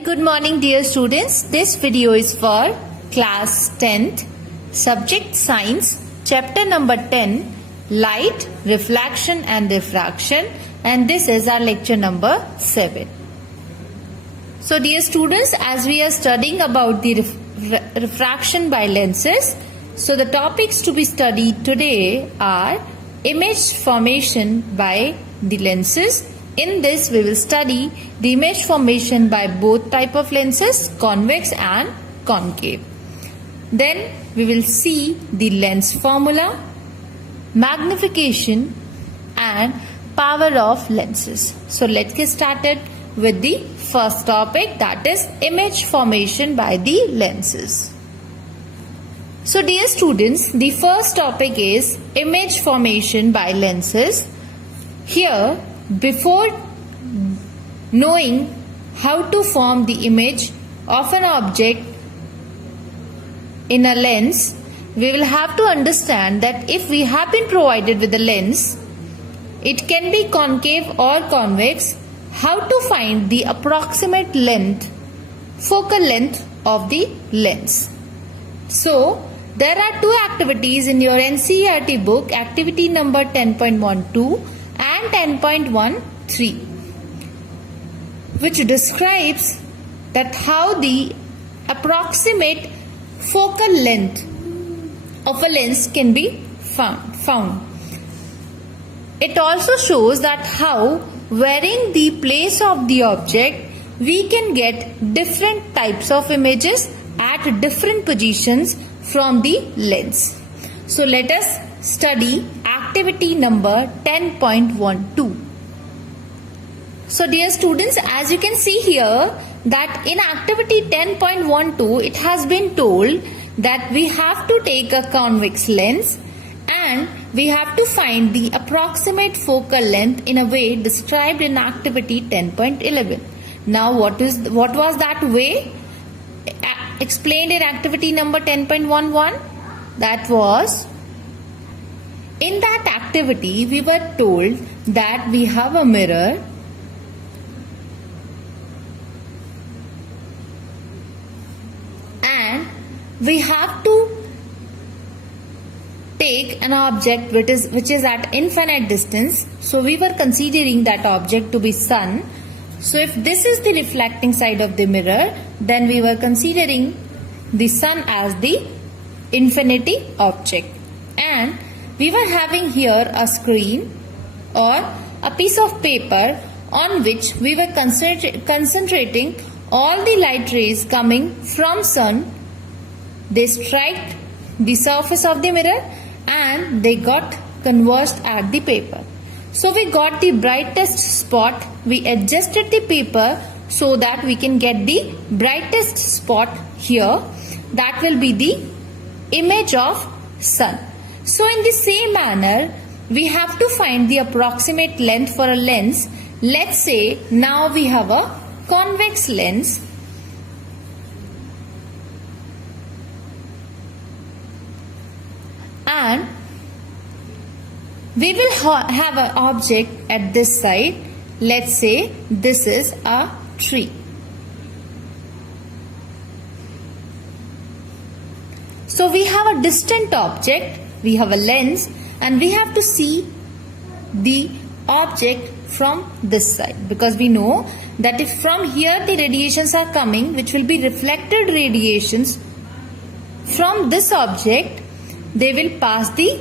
Good morning dear students. This video is for class 10th, subject science, chapter number 10, light, reflection and diffraction, and this is our lecture number 7. So dear students, as we are studying about the refraction by lenses, so the topics to be studied today are image formation by the lenses. In this we will study the image formation by both type of lenses, convex and concave. Then we will see the lens formula, magnification and power of lenses. So let's get started with the first topic, that is image formation by the lenses. So dear students, the first topic is image formation by lenses. Here, before knowing how to form the image of an object in a lens, we will have to understand that if we have been provided with a lens, it can be concave or convex, how to find the approximate length, focal length of the lens. So, there are two activities in your NCERT book, activity number 10.12 and 10.13, which describes that how the approximate focal length of a lens can be found. It also shows that how, varying the place of the object, we can get different types of images at different positions from the lens. So let us study activity number 10.12. So dear students, as you can see here that in activity 10.12 it has been told that we have to take a convex lens and we have to find the approximate focal length in a way described in activity 10.11. Now what was that way explained in activity number 10.11? That was, in that activity we were told that we have a mirror and we have to take an object which is at infinite distance. So we were considering that object to be sun. So if this is the reflecting side of the mirror, then we were considering the sun as the infinity object, and we were having here a screen or a piece of paper on which we were concentrating all the light rays coming from sun. They strike the surface of the mirror and they got converged at the paper. So we got the brightest spot. We adjusted the paper so that we can get the brightest spot here. That will be the image of sun. So in the same manner, we have to find the approximate length for a lens. Let's say now we have a convex lens. And we will have an object at this side. Let's say this is a tree. So we have a distant object, we have a lens, and we have to see the object from this side, because we know that if from here the radiations are coming, which will be reflected radiations from this object, they will pass the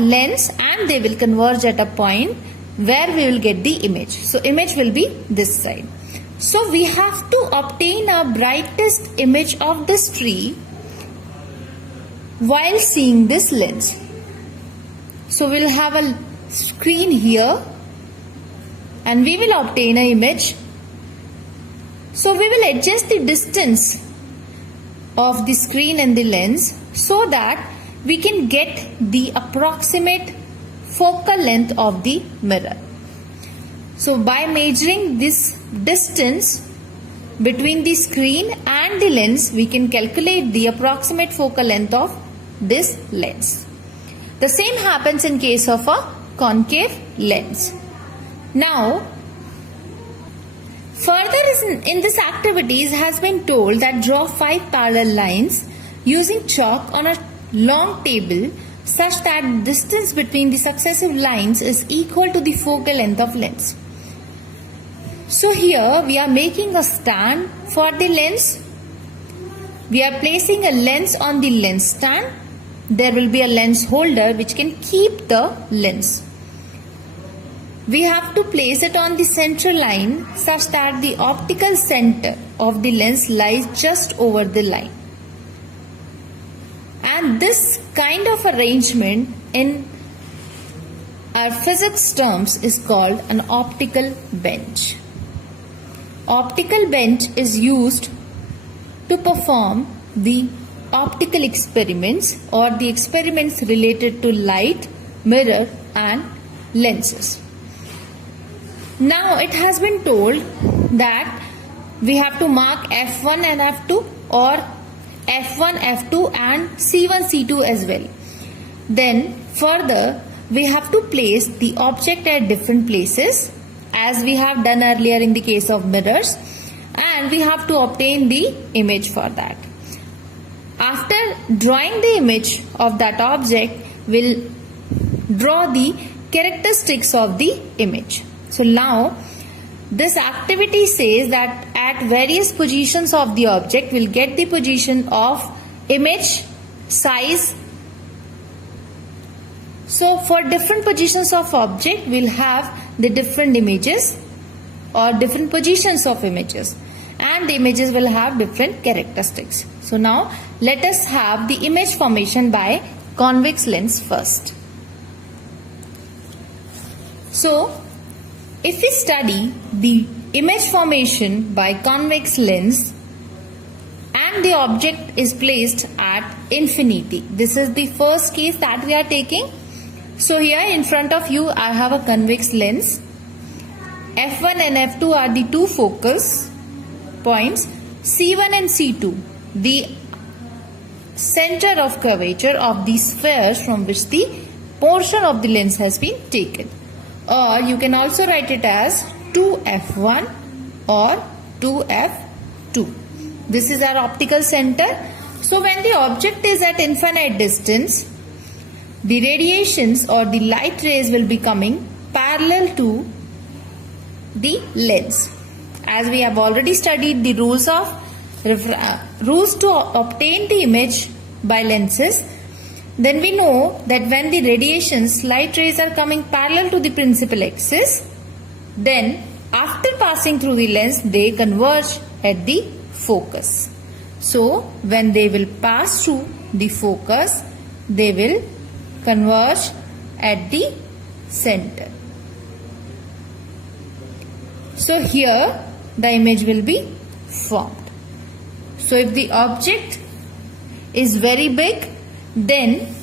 lens and they will converge at a point where we will get the image. So image will be this side. So we have to obtain a brightest image of this tree while seeing this lens. So we'll have a screen here and we will obtain an image. So we will adjust the distance of the screen and the lens so that we can get the approximate focal length of the mirror. So by measuring this distance between the screen and the lens, we can calculate the approximate focal length of this lens. The same happens in case of a concave lens. Now Further, in this activity, it has been told that draw 5 parallel lines using chalk on a long table such that the distance between the successive lines is equal to the focal length of lens. So here we are making a stand for the lens. We are placing a lens on the lens stand. There will be a lens holder which can keep the lens. We have to place it on the central line such that the optical center of the lens lies just over the line. And this kind of arrangement in our physics terms is called an optical bench. Optical bench is used to perform the optical experiments or the experiments related to light, mirror and lenses. Now it has been told that we have to mark F1 and F2 or F1, F2 and C1, C2 as well. Then further we have to place the object at different places as we have done earlier in the case of mirrors, and we have to obtain the image for that. After drawing the image of that object, we'll draw the characteristics of the image. So now this activity says that at various positions of the object we'll get the position of image, size. So for different positions of object we'll have the different images or different positions of images, and the images will have different characteristics. So now let us have the image formation by convex lens first. So if we study the image formation by convex lens and the object is placed at infinity, this is the first case that we are taking. So here in front of you I have a convex lens. F1 and F2 are the two focus points. C1 and C2 the center of curvature of the spheres from which the portion of the lens has been taken. Or you can also write it as 2F1 or 2F2. This is our optical center. So when the object is at infinite distance, the radiations or the light rays will be coming parallel to the lens. As we have already studied the rules to obtain the image by lenses, then we know that when the radiations, light rays are coming parallel to the principal axis, then after passing through the lens they converge at the focus. So when they will pass through the focus, they will converge at the center. So here the image will be formed. So if the object is very big, then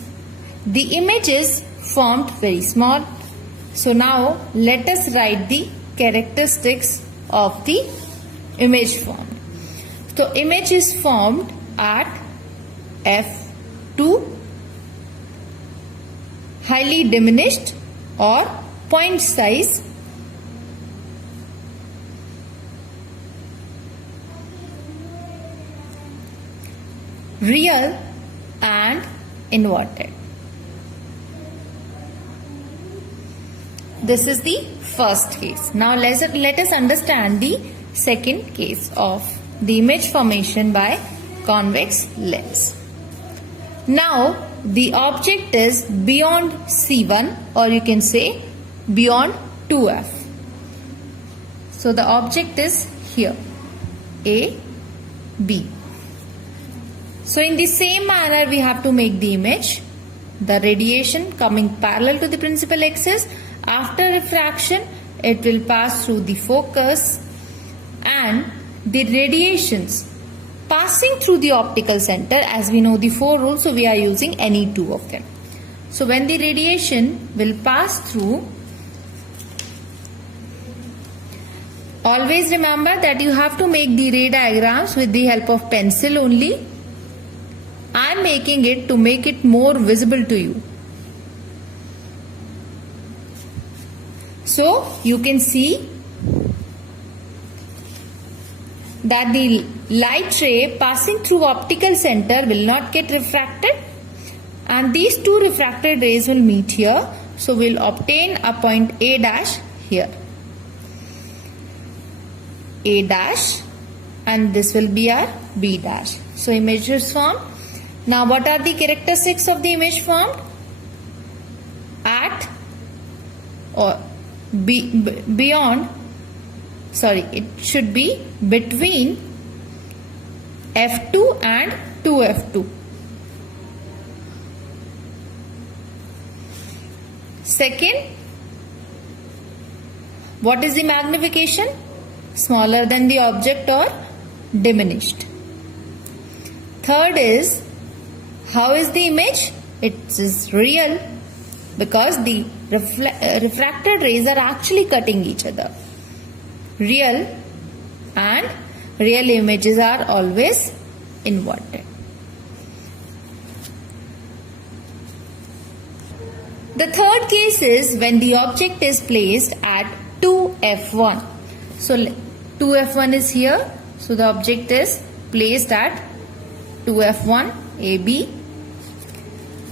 the image is formed very small. So now let us write the characteristics of the image formed. So image is formed at F2, highly diminished or point size, real and inverted. This is the first case. Now let us understand the second case of the image formation by convex lens. Now the object is beyond C1, or you can say beyond 2F. So the object is here, A, B. So in the same manner we have to make the image. The radiation coming parallel to the principal axis, after refraction it will pass through the focus, and the radiations passing through the optical center, as we know the 4 rules, so we are using any 2 of them. So when the radiation will pass through, always remember that you have to make the ray diagrams with the help of pencil only. I am making it to make it more visible to you. So you can see that the light ray passing through optical center will not get refracted, and these two refracted rays will meet here. So we'll obtain a point A dash here. A dash, and this will be our B dash. So image is formed. Now what are the characteristics of the image formed? At or beyond, sorry, it should be between F2 and 2F2. Second, what is the magnification? Smaller than the object or diminished. Third is, how is the image? It is real, because the refracted rays are actually cutting each other. Real, and real images are always inverted. The third case is when the object is placed at 2F1. So 2F1 is here. So the object is placed at 2F1 AB.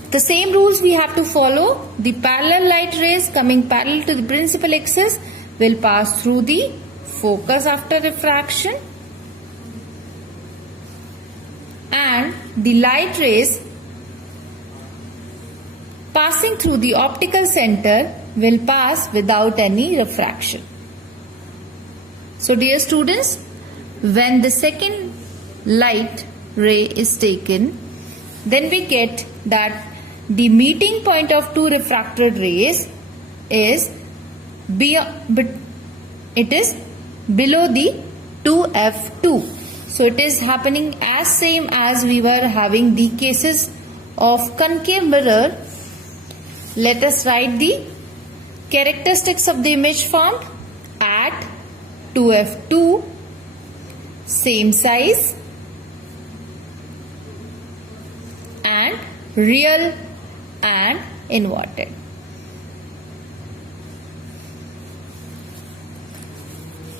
The same rules we have to follow. The parallel light rays coming parallel to the principal axis will pass through the focus after refraction, and the light rays passing through the optical center will pass without any refraction. So dear students, when the second light ray is taken, then we get that the meeting point of two refracted rays is below the 2F2. So it is happening as same as we were having the cases of concave mirror. Let us write the characteristics of the image formed at 2F2, same size and real and inverted.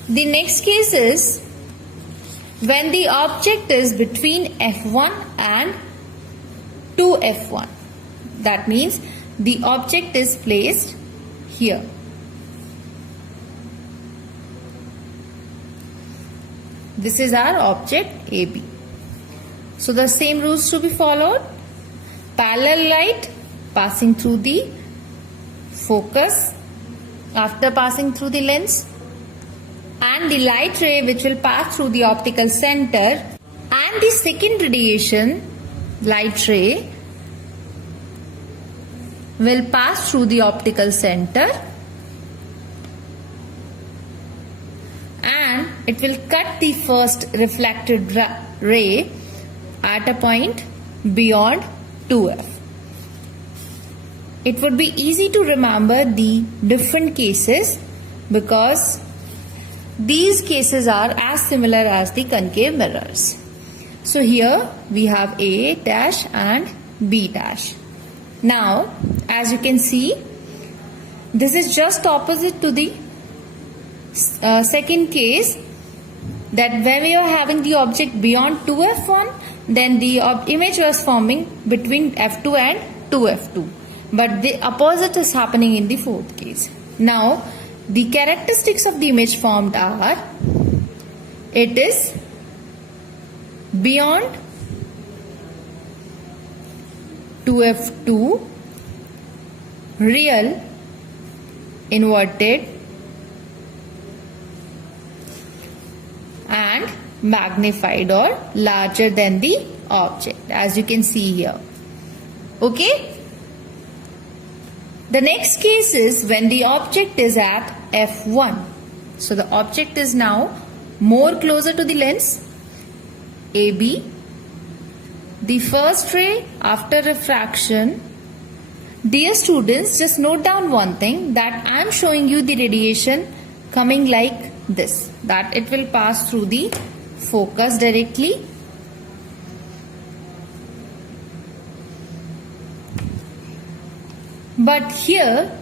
The next case is when the object is between F1 and 2F1. That means the object is placed here. This is our object AB. So the same rules to be followed. Parallel light passing through the focus after passing through the lens, and the light ray which will pass through the optical center, and the second radiation light ray will pass through the optical center, and it will cut the first reflected ray at a point beyond 2F. It would be easy to remember the different cases because these cases are as similar as the concave mirrors. So here we have A dash and B dash. Now, as you can see, this is just opposite to the second case, that when we are having the object beyond 2F1, then the image was forming between F2 and 2F2. But the opposite is happening in the fourth case. Now, the characteristics of the image formed are, it is beyond 2F2, real, inverted, and magnified or larger than the object, as you can see here. Okay? The next case is when the object is at F1. So the object is now more closer to the lens, AB. The first ray after refraction. Dear students, just note down one thing, that I am showing you the radiation coming like this, that it will pass through the focus directly. But here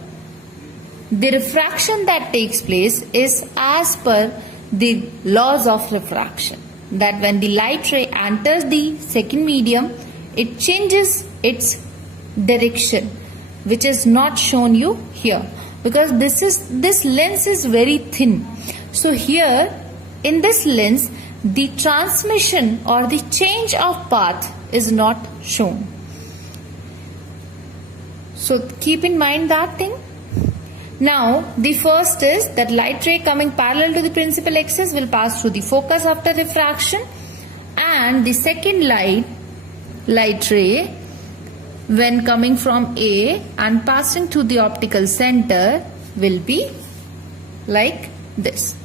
the refraction that takes place is as per the laws of refraction, that when the light ray enters the second medium, it changes its direction, which is not shown you here, because this lens is very thin. So here in this lens, the transmission or the change of path is not shown. So keep in mind that thing. Now the first is that light ray coming parallel to the principal axis will pass through the focus after refraction, and the second light ray when coming from A and passing through the optical center will be like this.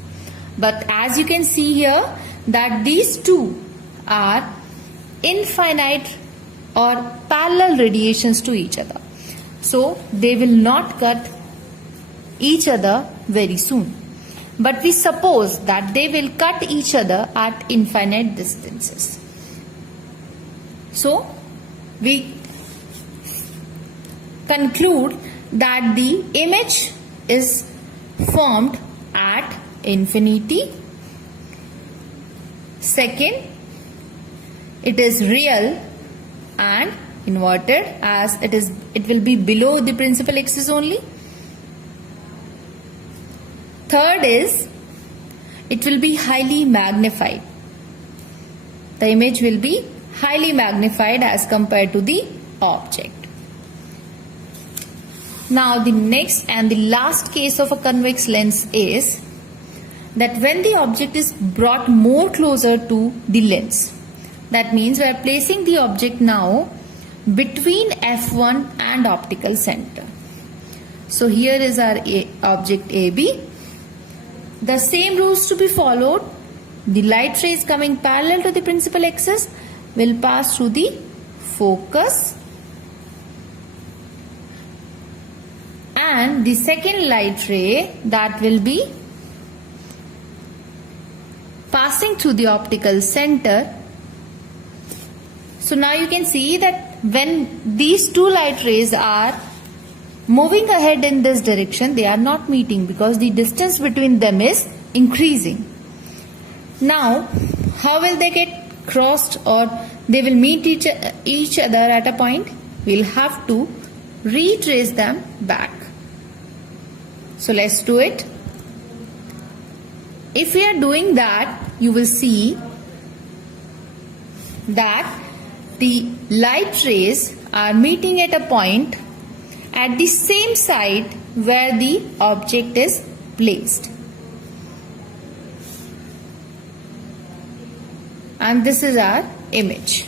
But as you can see here that these two are infinite or parallel radiations to each other. So they will not cut each other very soon. But we suppose that they will cut each other at infinite distances. So we conclude that the image is formed at infinity. Second, it is real and inverted, as it will be below the principal axis only. Third is it will be highly magnified. The image will be highly magnified as compared to the object. Now the next and the last case of a convex lens is that when the object is brought more closer to the lens. That means we are placing the object now between F1 and optical center. So here is our object AB. The same rules to be followed. The light rays coming parallel to the principal axis will pass through the focus, and the second light ray that will be passing through the optical center. So now you can see that when these two light rays are moving ahead in this direction, they are not meeting because the distance between them is increasing. Now how will they get crossed or they will meet each other at a point? We'll have to retrace them back. So let's do it. If we are doing that, you will see that the light rays are meeting at a point at the same side where the object is placed. And this is our image.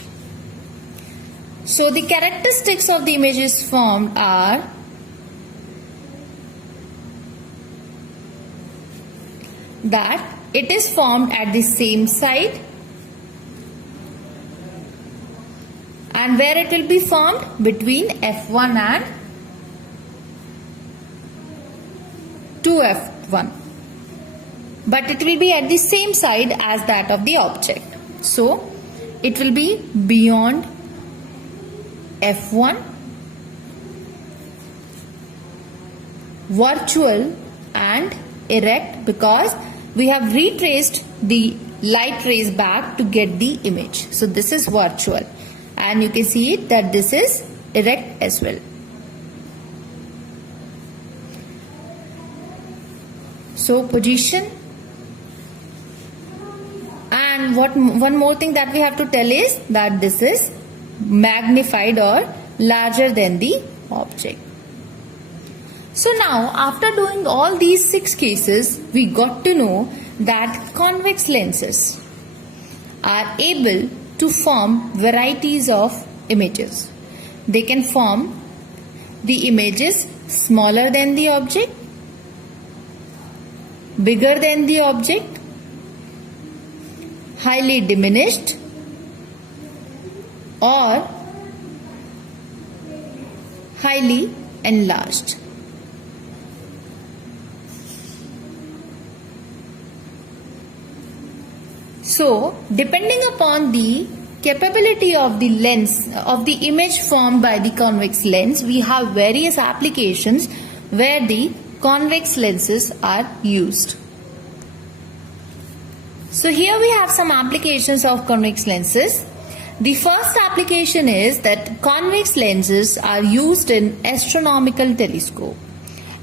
So the characteristics of the images formed are that it is formed at the same side, and where it will be formed between F1 and 2F1, but it will be at the same side as that of the object. So it will be beyond F1, virtual and erect, because we have retraced the light rays back to get the image. So this is virtual, and you can see it that this is erect as well. So position, and one more thing that we have to tell is that this is magnified or larger than the object. So now after doing all these 6 cases, we got to know that convex lenses are able to form varieties of images. They can form the images smaller than the object, bigger than the object, highly diminished, or highly enlarged. So, depending upon the capability of the lens, of the image formed by the convex lens, we have various applications where the convex lenses are used. So here we have some applications of convex lenses. The first application is that convex lenses are used in astronomical telescope.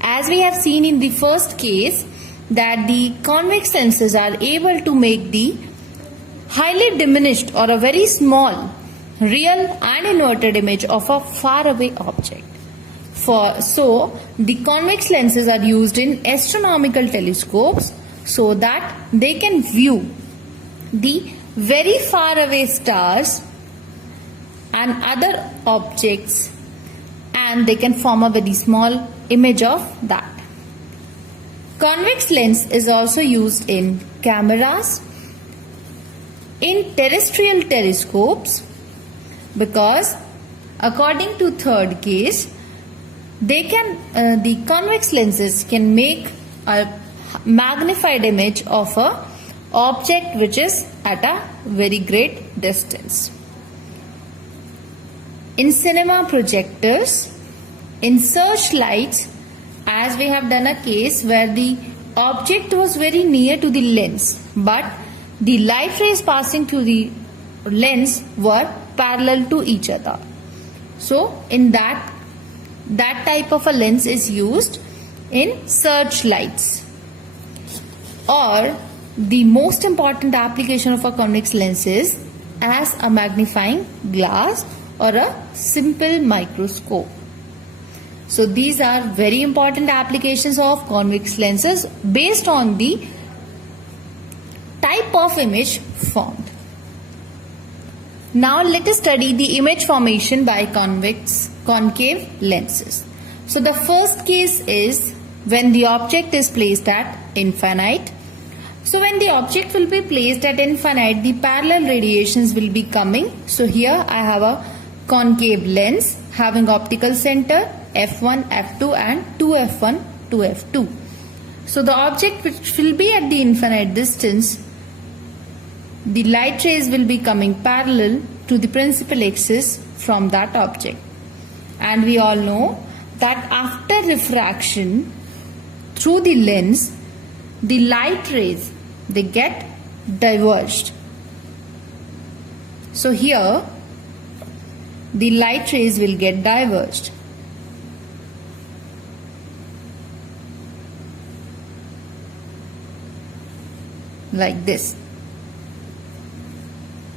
As we have seen in the first case, that the convex lenses are able to make the highly diminished or a very small real and inverted image of a faraway object. So the convex lenses are used in astronomical telescopes so that they can view the very far away stars and other objects, and they can form a very small image of that. Convex lens is also used in cameras, in terrestrial telescopes, because according to third case, the convex lenses can make a magnified image of a object which is at a very great distance. In cinema projectors, in searchlights, as we have done a case where the object was very near to the lens, but the light rays passing through the lens were parallel to each other. So in that type of a lens is used in searchlights. Or the most important application of a convex lens is as a magnifying glass or a simple microscope. So these are very important applications of convex lenses based on the type of image formed. Now let us study the image formation by concave lenses. So the first case is when the object is placed at infinite. So when the object will be placed at infinite, the parallel radiations will be coming. So here I have a concave lens having optical center f1, f2 and 2f1, 2f2. So the object which will be at the infinite distance, the light rays will be coming parallel to the principal axis from that object. And we all know that after refraction through the lens, the light rays, they get diverged. So here the light rays will get diverged. Like this.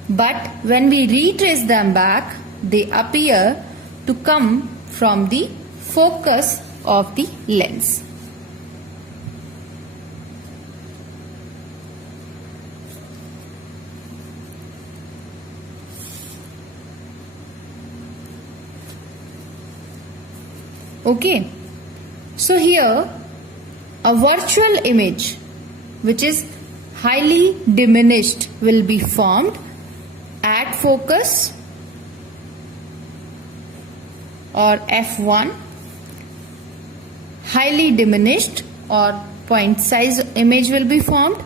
But when we retrace them back, they appear to come from the focus of the lens. Okay, so here a virtual image which is highly diminished will be formed at focus or f1, highly diminished or point size image will be formed,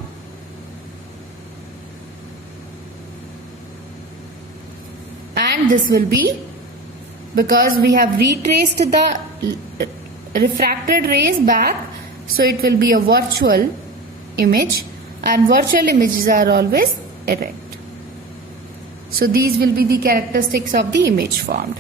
and this will be because we have retraced the refracted rays back, so it will be a virtual image, and virtual images are always erect. So these will be the characteristics of the image formed.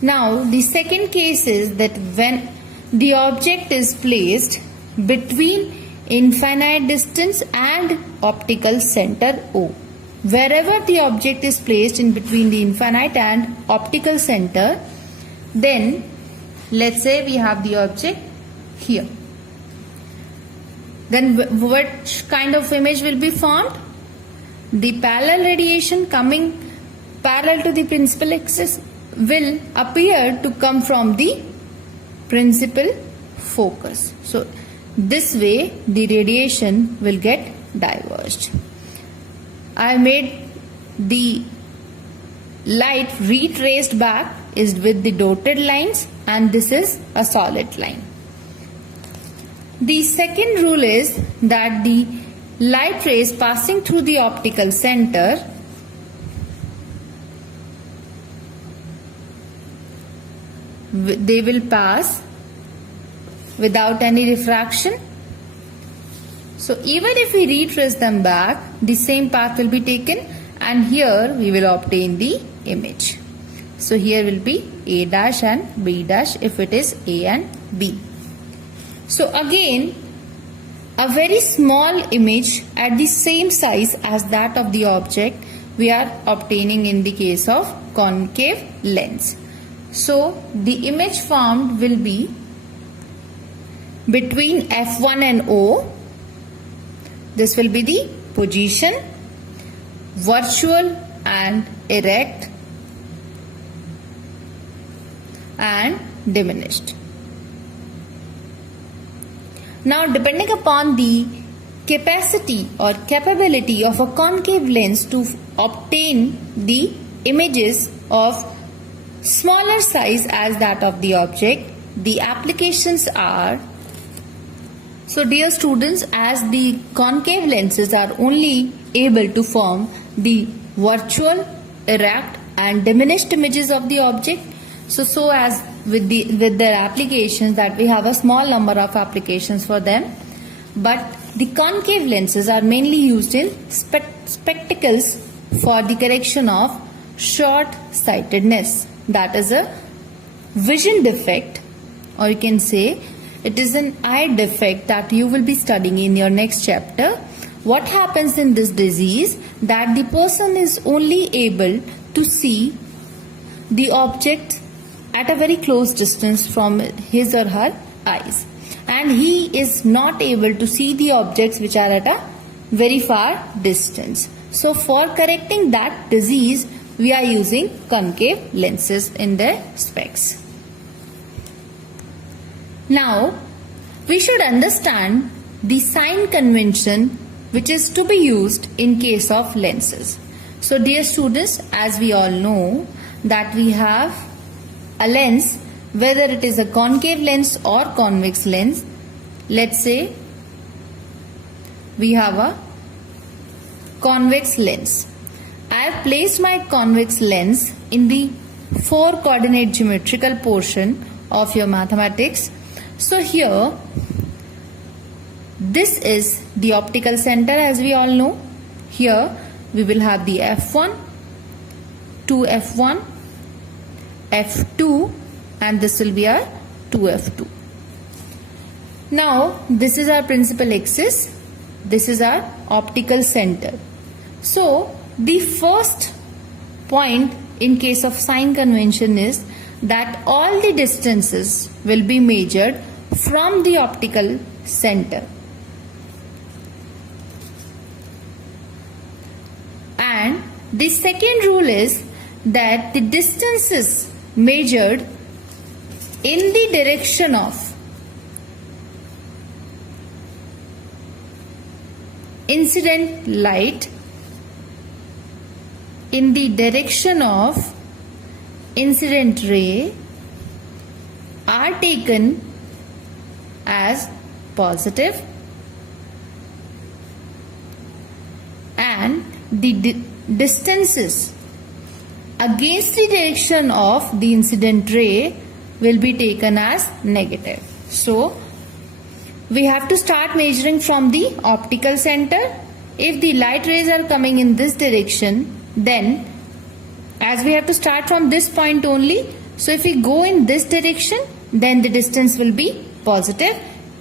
Now the second case is that when the object is placed between infinite distance and optical center O. Wherever the object is placed in between the infinite and optical center, then let's say we have the object here. Then what kind of image will be formed? The parallel radiation coming parallel to the principal axis will appear to come from the principal focus. So this way the radiation will get diverged. I made the light retraced back is with the dotted lines, and this is a solid line. The second rule is that the light rays passing through the optical center they will pass without any refraction. So even if we retrace them back, the same path will be taken, and here we will obtain the image. So here will be A dash and B dash if it is A and B. So again, a very small image at the same size as that of the object we are obtaining in the case of concave lens. So the image formed will be between F1 and O. This will be the position, virtual and erect, and diminished. Now, depending upon the capacity or capability of a concave lens to obtain the images of smaller size as that of the object, the applications are. So dear students, as the concave lenses are only able to form the virtual, erect and diminished images of the object, so as with their applications that we have a small number of applications for them, but the concave lenses are mainly used in spectacles for the correction of short-sightedness. That is a vision defect, or you can say it is an eye defect that you will be studying in your next chapter. What happens in this disease, that the person is only able to see the object at a very close distance from his or her eyes, and he is not able to see the objects which are at a very far distance. So for correcting that disease, we are using concave lenses in the specs. Now, we should understand the sign convention which is to be used in case of lenses. So dear students, as we all know that we have a lens, whether it is a concave lens or convex lens. Let's say we have a convex lens. I have placed my convex lens in the 4 coordinate geometrical portion of your mathematics. So here, this is the optical center, as we all know. Here we will have the F1, 2F1, F2, and this will be our 2F2. Now this is our principal axis, this is our optical center. So the first point in case of sign convention is that all the distances will be measured from the optical center, and the second rule is that the distances measured in the direction of incident light, in the direction of incident ray, are taken as positive, and the distances against the direction of the incident ray will be taken as negative. So we have to start measuring from the optical center. If the light rays are coming in this direction, then as we have to start from this point only, so if we go in this direction, then the distance will be positive.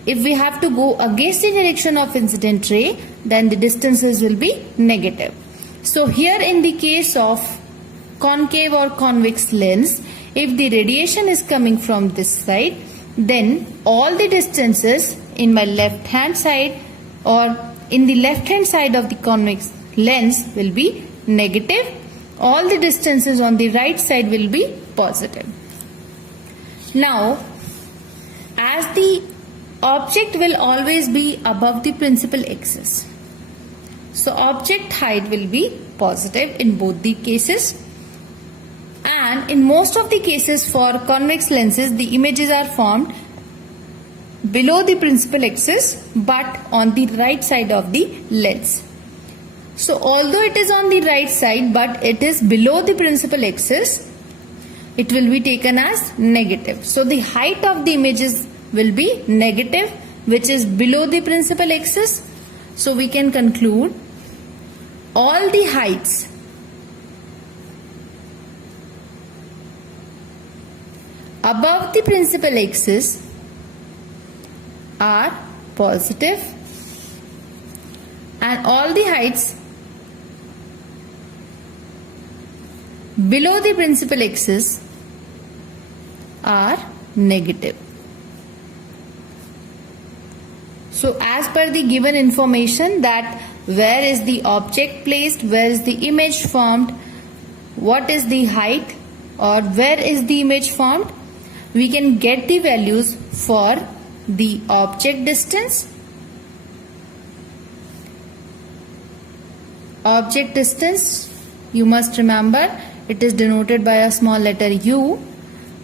If we have to go against the direction of incident ray, then the distances will be negative. So here in the case of concave or convex lens, if the radiation is coming from this side, then all the distances in my left hand side or in the left hand side of the convex lens will be negative. All the distances on the right side will be positive. Now, as the object will always be above the principal axis, so object height will be positive in both the cases, and in most of the cases for convex lenses the images are formed below the principal axis but on the right side of the lens. So although it is on the right side but it is below the principal axis, it will be taken as negative. So the height of the images will be negative, which is below the principal axis. So we can conclude all the heights above the principal axis are positive and all the heights below the principal axis are negative. So as per the given information that where is the object placed, where is the image formed, what is the height or where is the image formed, we can get the values for the object distance. Object distance, you must remember, it is denoted by a small letter u.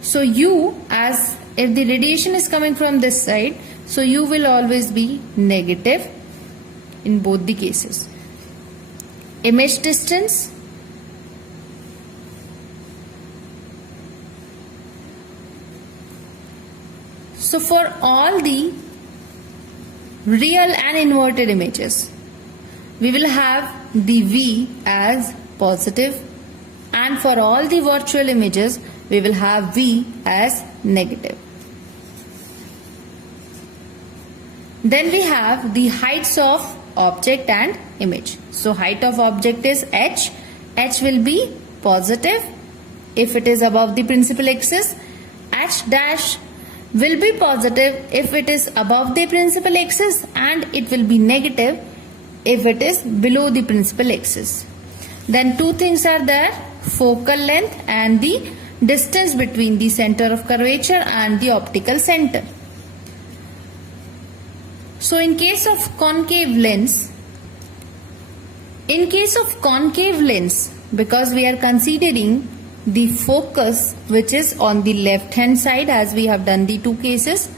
So u, as if the radiation is coming from this side, so u will always be negative in both the cases. Image distance, so for all the real and inverted images, we will have the V as positive, and for all the virtual images, we will have V as negative. Then we have the heights of object and image. So height of object is h. H will be positive if it is above the principal axis. H dash will be positive if it is above the principal axis, and it will be negative if it is below the principal axis. Then two things are there, focal length and the distance between the center of curvature and the optical center. So in case of concave lens, because we are considering the focus which is on the left hand side, as we have done the two cases,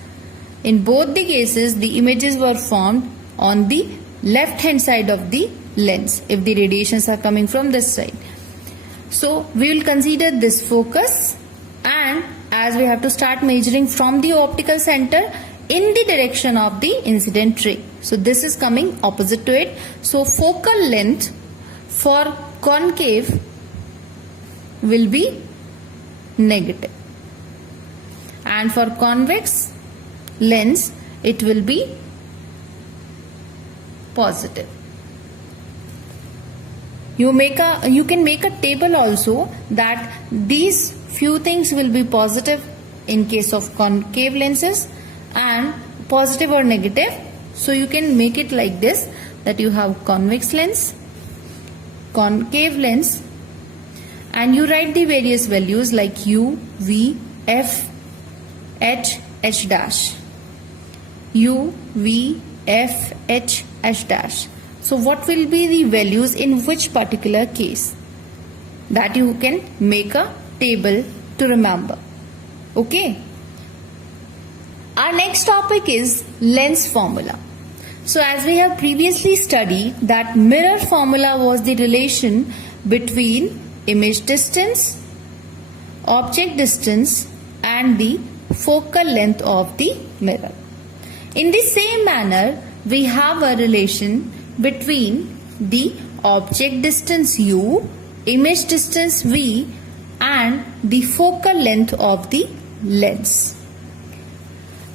in both the cases the images were formed on the left hand side of the lens if the radiations are coming from this side. So we will consider this focus, and as we have to start measuring from the optical center in the direction of the incident ray. So this is coming opposite to it. So focal length for concave will be negative, and for convex lens it will be positive. You can make a table also that these few things will be positive in case of concave lenses and positive or negative. So you can make it like this, that you have convex lens, concave lens, and you write the various values like u, v, f, h, h dash, u, v, f, h, h dash. So what will be the values in which particular case? That you can make a table to remember. Okay. Our next topic is lens formula. So as we have previously studied that mirror formula was the relation between image distance, object distance and the focal length of the mirror. In the same manner, we have a relation between the object distance u, image distance v and the focal length of the lens.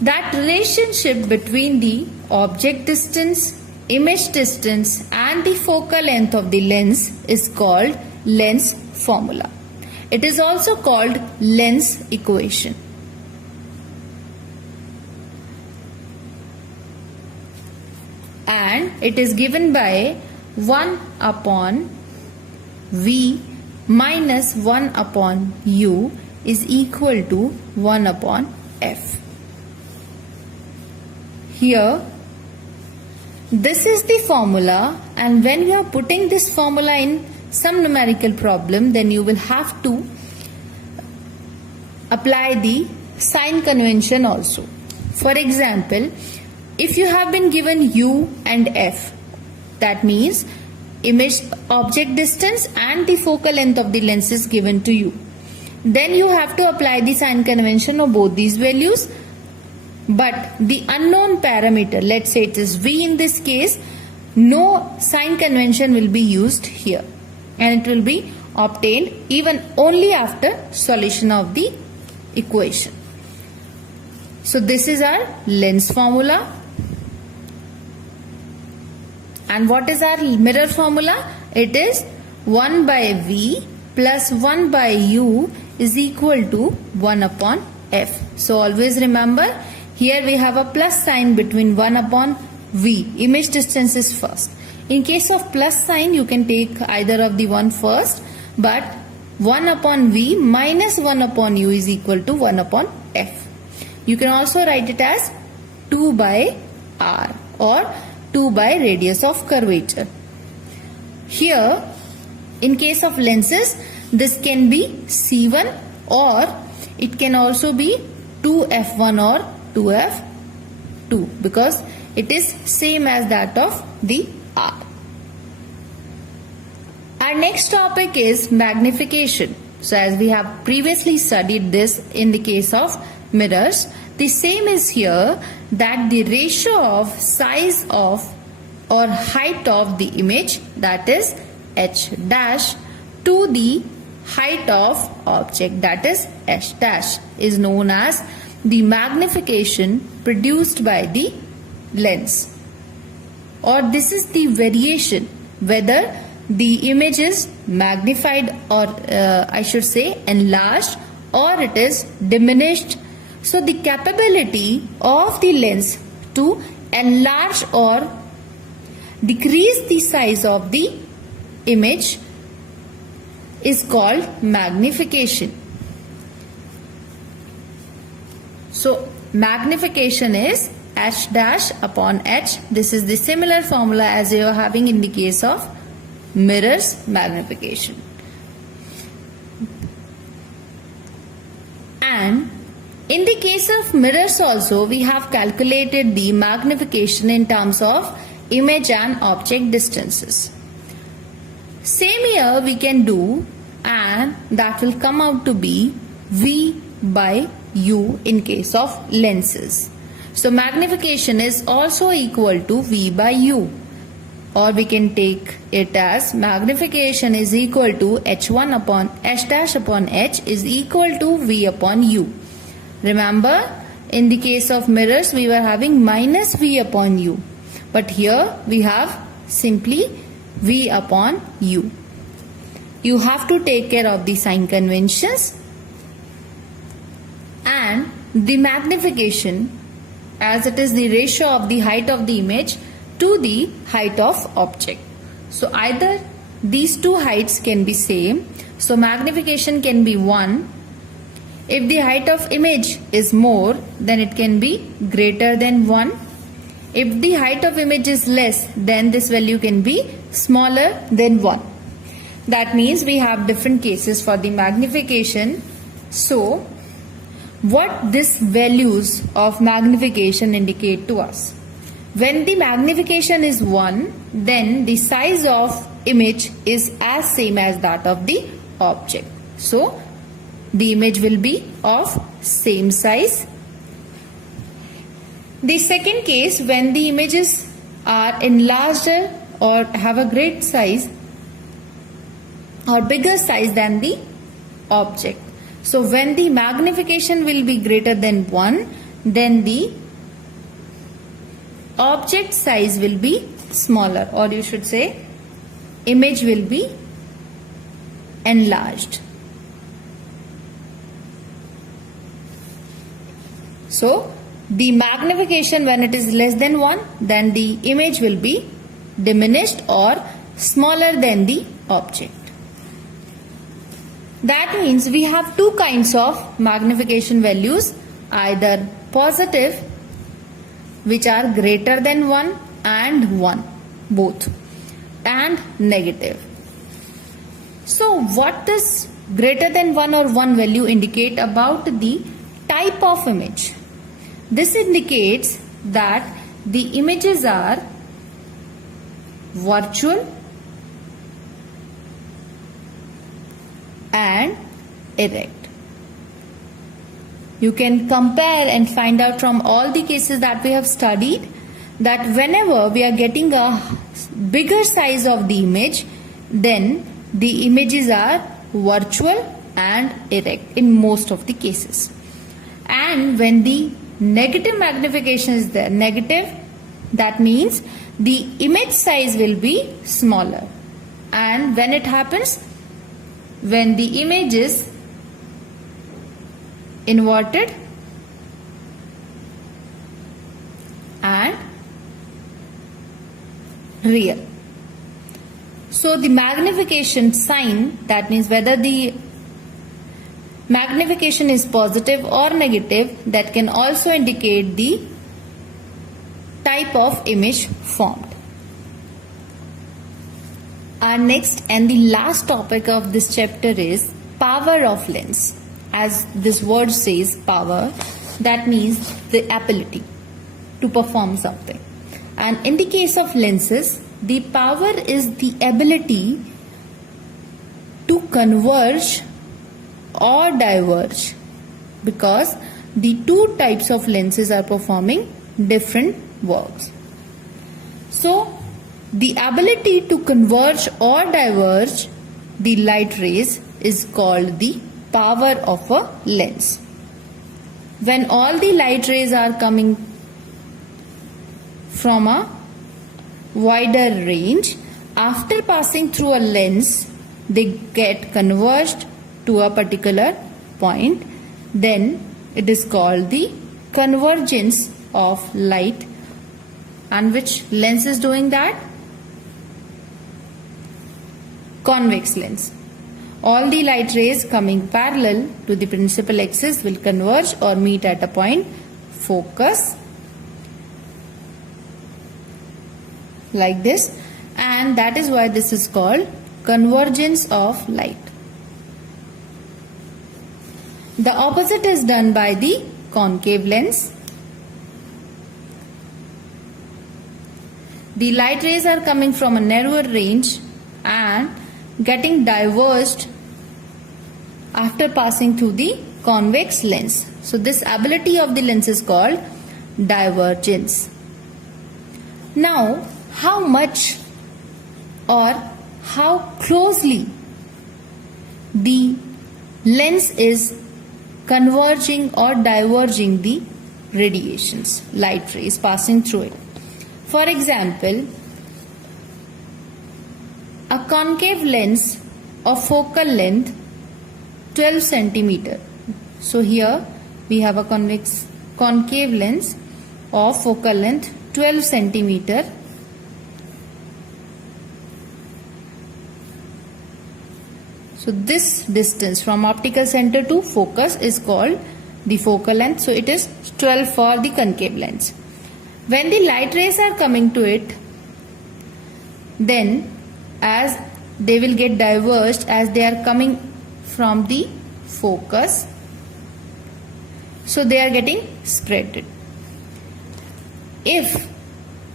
That relationship between the object distance, image distance and the focal length of the lens is called lens formula. It is also called lens equation. And it is given by 1 upon v minus 1 upon u is equal to 1 upon f. Here, this is the formula, and when you are putting this formula in some numerical problem, then you will have to apply the sign convention also. For example, if you have been given u and f, that means image object distance and the focal length of the lens is given to you. Then you have to apply the sign convention of both these values. But the unknown parameter, let's say it is v in this case, no sign convention will be used here, and it will be obtained even only after solution of the equation. So this is our lens formula. And what is our mirror formula? It is 1 by V plus 1 by U is equal to 1 upon F. So always remember, here we have a plus sign between 1 upon V. Image distance is first. In case of plus sign, you can take either of the one first, but 1 upon V minus 1 upon U is equal to 1 upon F. You can also write it as 2 by R or 2 by radius of curvature. Here, in case of lenses, this can be C1 or it can also be 2F1 or 2F2 because it is same as that of the R. Our next topic is magnification. So as we have previously studied this in the case of mirrors, the same is here, that the ratio of size of or height of the image, that is H dash, to the height of object, that is H dash, is known as the magnification produced by the lens. Or this is the variation whether the image is magnified or I should say enlarged or it is diminished. So the capability of the lens to enlarge or decrease the size of the image is called magnification. So magnification is H dash upon H. This is the similar formula as you are having in the case of mirrors magnification. And in the case of mirrors also, we have calculated the magnification in terms of image and object distances. Same here we can do, and that will come out to be V by U in case of lenses. So magnification is also equal to V by U, or we can take it as magnification is equal to H1 upon H dash upon H is equal to V upon U. Remember, in the case of mirrors we were having minus V upon U, but here we have simply V upon U. You have to take care of the sign conventions, and the magnification, as it is the ratio of the height of the image to the height of object. So either these two heights can be same. So magnification can be 1. If the height of image is more, then it can be greater than 1. If the height of image is less, then this value can be smaller than 1. That means we have different cases for the magnification. So what these values of magnification indicate to us? When the magnification is 1, then the size of image is as same as that of the object. So the image will be of same size. The second case, when the images are enlarged or have a great size or bigger size than the object. So when the magnification will be greater than 1, then the object size will be smaller, or you should say image will be enlarged. So the magnification, when it is less than 1, then the image will be diminished or smaller than the object. That means we have two kinds of magnification values, either positive, which are greater than 1 and 1, both, and negative. So what does greater than 1 or 1 value indicate about the type of image? This indicates that the images are virtual and erect. You can compare and find out from all the cases that we have studied that whenever we are getting a bigger size of the image, then the images are virtual and erect in most of the cases. And when the negative magnification is there, negative, that means the image size will be smaller. And when it happens, when the image is inverted and real. So the magnification sign, that means whether the magnification is positive or negative, that can also indicate the type of image formed. Our next and the last topic of this chapter is power of lens. As this word says, power, that means the ability to perform something. And in the case of lenses, the power is the ability to converge or diverge, because the two types of lenses are performing different works. So, the ability to converge or diverge the light rays is called the power of a lens. When all the light rays are coming from a wider range, after passing through a lens, they get converged to a particular point, then it is called the convergence of light. And which lens is doing that? Convex lens. All the light rays coming parallel to the principal axis will converge or meet at a point, focus, like this, and that is why this is called convergence of light. The opposite is done by the concave lens. The light rays are coming from a narrower range and getting diverged after passing through the convex lens. So this ability of the lens is called divergence. Now, how much or how closely the lens is converging or diverging the radiations, light rays passing through it. For example, a concave lens of focal length 12 centimeter. So here we have a concave lens of focal length 12 centimeter. So this distance from optical center to focus is called the focal length. So it is 12 for the concave lens. When the light rays are coming to it, then as they will get diverged as they are coming from the focus, so they are getting spread. If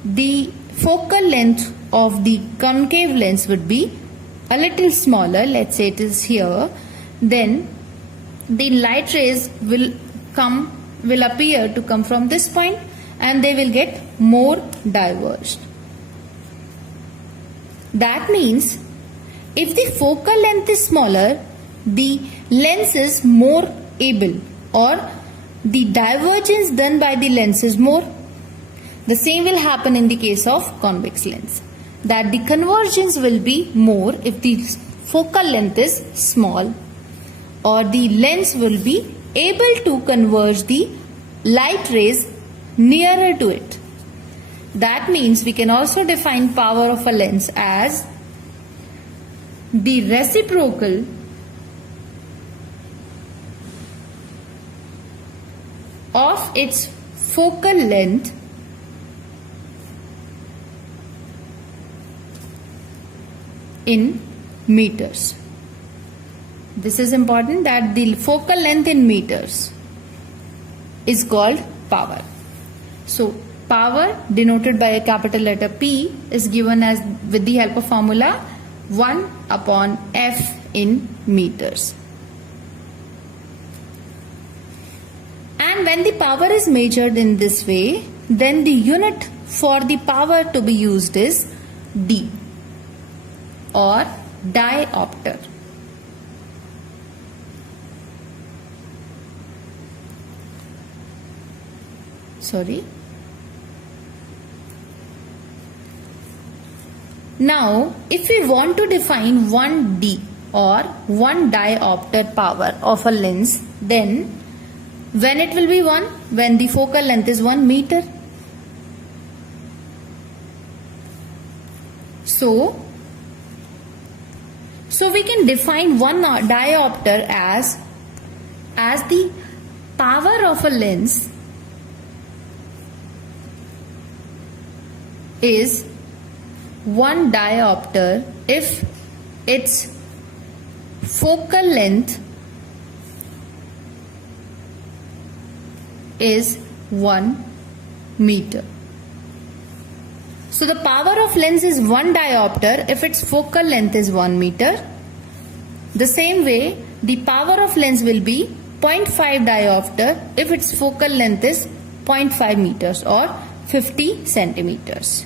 the focal length of the concave lens would be a little smaller, let's say it is here, then the light rays will appear to come from this point and they will get more diverged. That means if the focal length is smaller, the lens is more able, or the divergence done by the lens is more. The same will happen in the case of convex lens, that the convergence will be more if the focal length is small, or the lens will be able to converge the light rays nearer to it. That means we can also define power of a lens as the reciprocal of its focal length in meters. This is important, that the focal length in meters is called power. So power denoted by a capital letter P is given as with the help of formula 1 upon F in meters. And when the power is measured in this way, then the unit for the power to be used is D or diopter. Now, if we want to define 1D or 1 diopter power of a lens, then when it will be 1? When the focal length is 1 meter. So we can define 1 diopter as the power of a lens is 1 diopter if its focal length is 1 meter. So the power of lens is 1 diopter if its focal length is 1 meter. The same way, the power of lens will be 0.5 diopter if its focal length is 0.5 meters or 50 centimeters.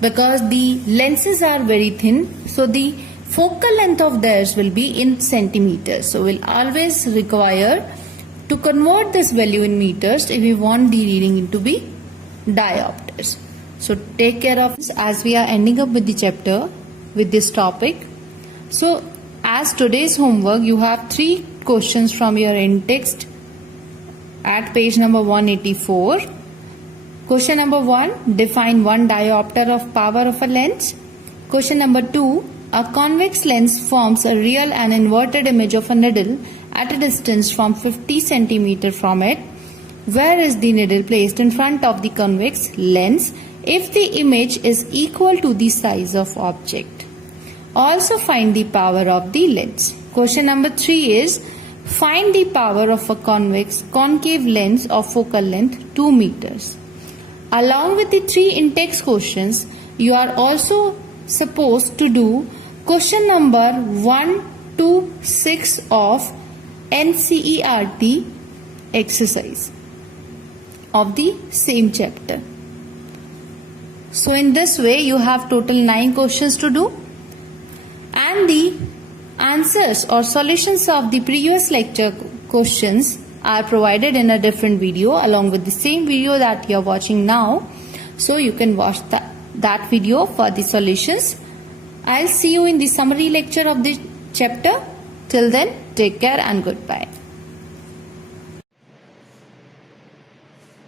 Because the lenses are very thin, so the focal length of theirs will be in centimeters. So we'll always require to convert this value in meters if we want the reading to be diopters. So take care of this as we are ending up with the chapter with this topic. So as today's homework, you have 3 questions from your end text at page number 184. Question number 1, define 1 diopter of power of a lens. Question number 2, a convex lens forms a real and inverted image of a needle at a distance from 50 cm from it. Where is the needle placed in front of the convex lens if the image is equal to the size of object? Also find the power of the lens. Question number 3 is, find the power of a concave lens of focal length 2 meters. Along with the 3 in-text questions, you are also supposed to do question number 1 to 6 of NCERT exercise of the same chapter. So in this way, you have total 9 questions to do, and the answers or solutions of the previous lecture questions are provided in a different video along with the same video that you are watching now. So you can watch that video for the solutions. I'll see you in the summary lecture of the chapter. Till then, take care and goodbye.